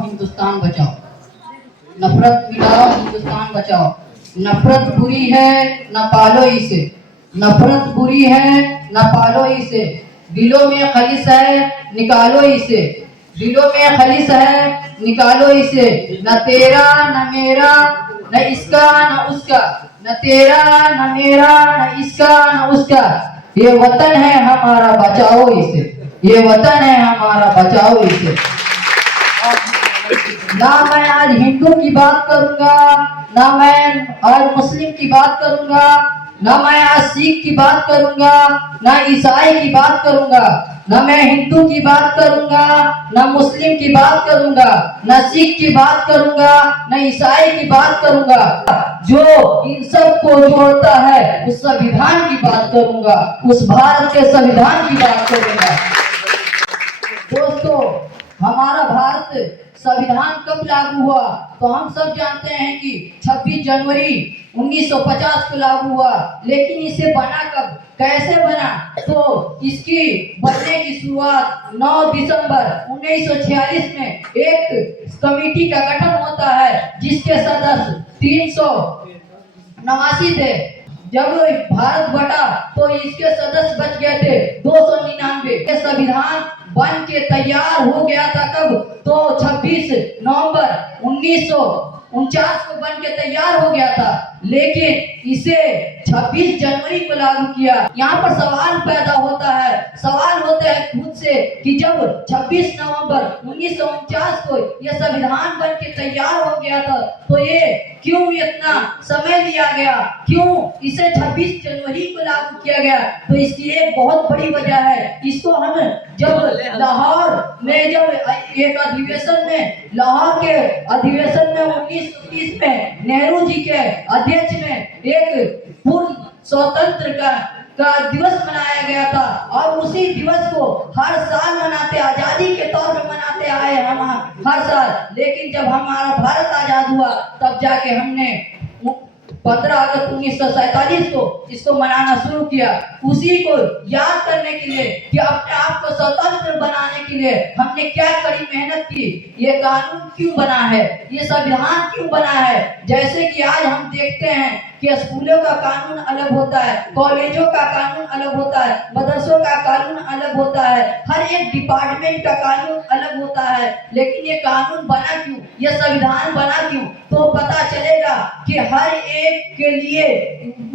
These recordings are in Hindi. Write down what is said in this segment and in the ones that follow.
हिंदुस्तान बचाओ, नफरत मिटाओ हिंदुस्तान बचाओ। नफरत बुरी है न पालो इसे, नफरत बुरी है न पालो इसे। दिलों में खलीस है निकालो इसे, दिलों में खलीस है निकालो इसे। न तेरा न मेरा न इसका न उसका, न तेरा न मेरा न इसका न उसका। ये वतन है हमारा बचाओ इसे, ये वतन है हमारा बचाओ इसे। ना मैं आज हिंदू की बात करूंगा, ना मैं आज मुस्लिम की बात करूंगा, ना मैं आज सिख की बात करूंगा, ना ईसाई की बात करूंगा। ना मैं हिंदू की बात करूंगा, ना मुस्लिम की बात करूंगा, ना सिख की बात करूंगा, ना ईसाई की बात करूंगा। जो इन सब को जोड़ता है उस संविधान की बात करूंगा, उस भारत के संविधान की बात करूंगा। दोस्तों, हमारा भारत संविधान कब लागू हुआ? तो हम सब जानते हैं कि 26 जनवरी 1950 को लागू हुआ। लेकिन इसे बना कब, कैसे बना? तो इसकी बनने की शुरुआत 9 दिसंबर 1946 में एक कमेटी का गठन होता है, जिसके सदस्य 389 थे। जब भारत बटा तो इसके सदस्य बच गए थे 299। संविधान बन के तैयार हो गया था कब? तो 26 नवंबर 1949 को बन के तैयार हो गया था, लेकिन इसे 26 जनवरी को लागू किया। यहाँ पर सवाल पैदा होता है, सवाल होते हैं खुद से कि जब 26 नवंबर 1949 को यह संविधान बन के तैयार हो गया था, तो ये क्यों इतना समय लिया गया, क्यों इसे 26 जनवरी को लागू किया गया? तो इसकी एक बहुत बड़ी वजह है। इसको हम जब लाहौर में जब एक अधिवेशन में, लाहौर के अधिवेशन में 1930 में नेहरू जी के अध्यक्ष में एक पूर्ण स्वतंत्र का दिवस मनाया गया था, और उसी दिवस को हर साल मनाते, आजादी के तौर पे मनाते आए हम हर साल। लेकिन जब हमारा भारत आजाद हुआ तब जाके हमने 15 अगस्त 1947 को इसको मनाना शुरू किया। उसी को याद करने के लिए कि अपने आप को स्वतंत्र बनाने के लिए हमने क्या कड़ी मेहनत की, ये कानून क्यों बना है, ये संविधान क्यों बना है। जैसे कि आज हम देखते हैं कि स्कूलों का कानून अलग होता है, कॉलेजों का कानून अलग होता है, मदरसों का कानून अलग होता है, हर एक डिपार्टमेंट का कानून अलग होता है। लेकिन ये कानून बना क्यों, ये संविधान बना क्यों? तो पता चलेगा कि हर एक के लिए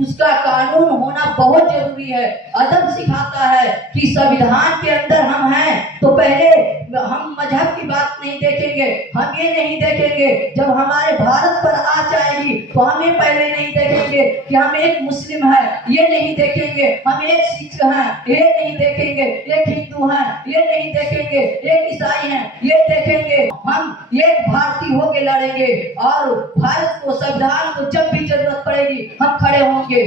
उसका कानून होना बहुत जरूरी है। अदब सिखाता है कि संविधान के अंदर हम हैं तो पहले हम मजहब की बात नहीं देखेंगे, हम ये नहीं देखेंगे जब हमारे भारत पर आँच आएगी तो हमें पहले नहीं देखेंगे कि हम एक मुस्लिम है, ये नहीं देखेंगे, हम एक सिख हैं, ये नहीं देखेंगे, एक हिंदू हैं, ये नहीं देखेंगे, एक ईसाई हैं, ये देखेंगे। हम एक भारतीय होके लड़ेंगे और भारत को, संविधान को जब भी जरूरत पड़ेगी हम खड़े होंगे।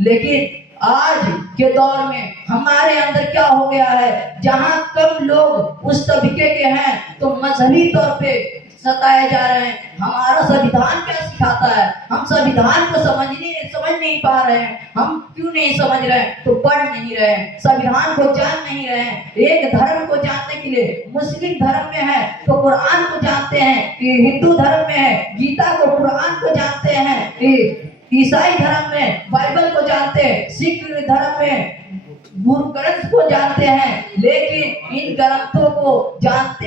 लेकिन आज के दौर में हमारे अंदर क्या हो गया है, जहां कम लोग उस तबके के हैं तो मजहबी तौर पे सताए जा रहे हैं। हमारा संविधान क्या सिखाता है, हम संविधान को समझ नहीं पा रहे हैं। हम क्यों नहीं समझ रहे हैं? तो पढ़ नहीं रहे हैं, संविधान को जान नहीं रहे हैं। एक धर्म को जानने के लिए, मुस्लिम धर्म में है तो कुरान को जानते हैं, कि हिंदू धर्म में है गीता को, कुरान को जानते हैं, कि ईसाई धर्म में बाइबल को जानते हैं, सिख धर्म में गुरु ग्रंथ को जानते हैं। लेकिन इन ग्रंथों को जानते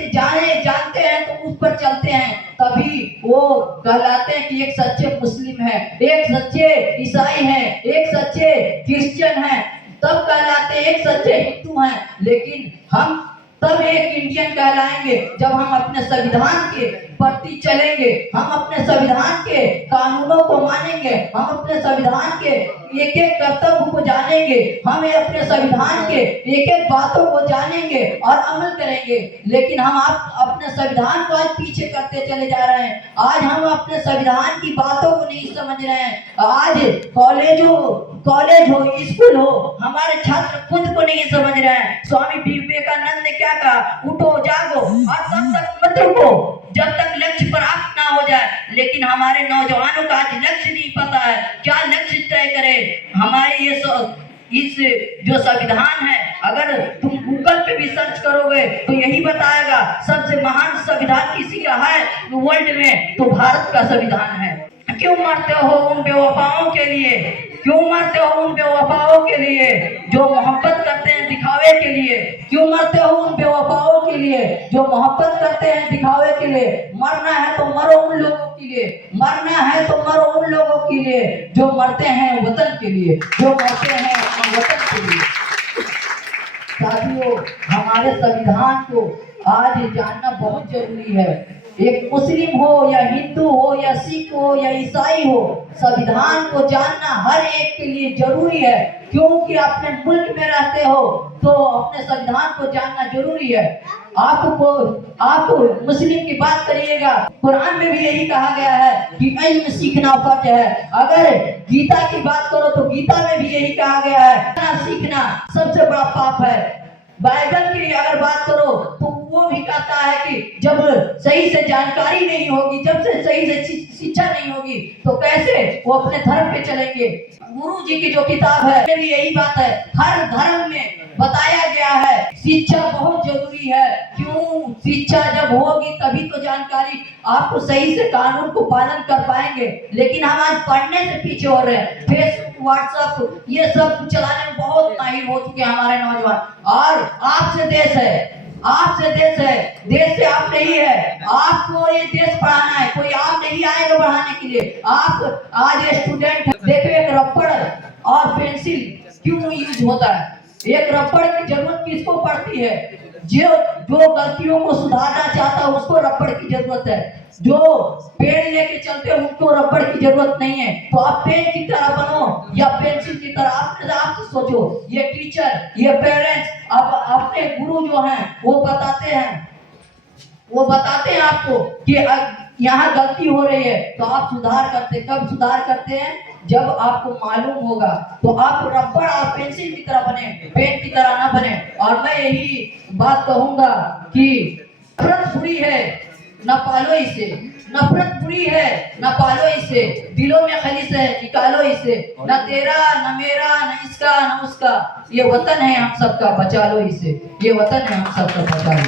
हैं तो उस पर चलते हैं, तभी वो कहलाते हैं कि एक सच्चे मुस्लिम है, एक सच्चे ईसाई है, एक सच्चे क्रिश्चियन है, तब कहलाते हैं एक सच्चे हिंदू हैं। लेकिन हम तब एक इंडियन कहलाएंगे जब हम अपने संविधान के प्रति चलेंगे, हम अपने संविधान के कानूनों को मानेंगे, हम अपने संविधान के एक एक कर्तव्य को जानेंगे, हम अपने संविधान के एक एक बातों को जानेंगे और अमल करेंगे। लेकिन हम अपने संविधान को आज पीछे करते चले जा रहे हैं। आज हम अपने संविधान की बातों को नहीं समझ रहे हैं। आज कॉलेज हो, स्कूल हो, हमारे छात्र खुद को नहीं समझ रहे हैं। स्वामी विवेकानंद ने क्या कहा, उठो जागो और तब तक मत रुको जब तक लक्ष्य प्राप्त ना हो जाए। लेकिन हमारे नौजवानों का आज लक्ष्य नहीं पता है, क्या लक्ष्य तय करे। हमारे ये इस जो संविधान है, अगर तुम गूगल पे भी सर्च करोगे तो यही बताएगा सबसे महान संविधान किसी का है वर्ल्ड में, तो भारत का संविधान है। क्यों मरते हो उन बेवफाओं के लिए? क्यों मरते हो उन बेवफाओं के लिए जो मोहब्बत करते हैं दिखावे के लिए? क्यों मरते हो उन बेवफाओं के लिए जो मोहब्बत करते हैं दिखावे के लिए? मरना है तो मरो उन लोगों के लिए, मरना है तो मरो उन लोगों के लिए जो मरते हैं वतन के लिए, जो मरते हैं अपने वतन के लिए। साथियों, हमारे संविधान को आज जानना बहुत जरूरी है। एक मुस्लिम हो या हिंदू हो या सिख हो या ईसाई हो, संविधान को जानना हर एक के लिए जरूरी है, क्योंकि अपने मुल्क में रहते हो तो अपने संविधान को जानना जरूरी है। आप मुस्लिम की बात करिएगा, कुरान में भी यही कहा गया है कि इल्म सीखना फर्ज है। अगर गीता की बात करो तो गीता में भी यही कहा गया है सीखना सबसे बड़ा पाप है। बाइबल की अगर बात करो तो वो भी कहता है कि जब सही से जानकारी नहीं होगी, जब से सही से शिक्षा नहीं होगी तो कैसे वो अपने धर्म पे चलेंगे। गुरु जी की जो किताब है में भी यही बात है, हर धर्म में बताया गया है शिक्षा बहुत जरूरी है। क्यों? शिक्षा जब होगी तभी तो जानकारी, आपको सही से कानून को पालन कर पाएंगे। लेकिन हम आज पढ़ने से पीछे हो रहे हैं, फेसबुक व्हाट्सएप ये सब चलाने में बहुत माहिर हो चुके हैं हमारे नौजवान। और आपसे देश है, आपसे देश है, देश से आप नहीं है। आपको ये देश पढ़ाना है, कोई आप नहीं आएगा बढ़ाने के लिए। आप आज स्टूडेंट देखो, एक रबड़ और पेंसिल क्यों यूज होता है? एक रबड़ की जरूरत किसको पड़ती है? जो गलतियों को सुधारना चाहता है उसको रबड़ की जरूरत है। जो पेन लेके चलते हैं उनको रबड़ की जरूरत नहीं है। तो आप पेन की तरह बनो या पेंसिल की तरह, आप सोचो। ये टीचर, ये पेरेंट्स, अब अपने गुरु जो हैं वो बताते हैं आपको कि यहाँ गलती हो रही है, तो आप सुधार करते। कब सुधार करते हैं? जब आपको मालूम होगा। तो आप रबड़ और पेंसिल की तरह बने, पेन की तरह ना बने। और मैं यही बात कहूंगा कि नफरत बुरी है, न पालो इसे। नफरत बुरी है, न पालो इसे। दिलों में खलीस है, निकालो इसे। न तेरा न मेरा न इसका न उसका, ये वतन है हम सबका, बचा लो इसे। ये वतन है हम सबका, बचा लो।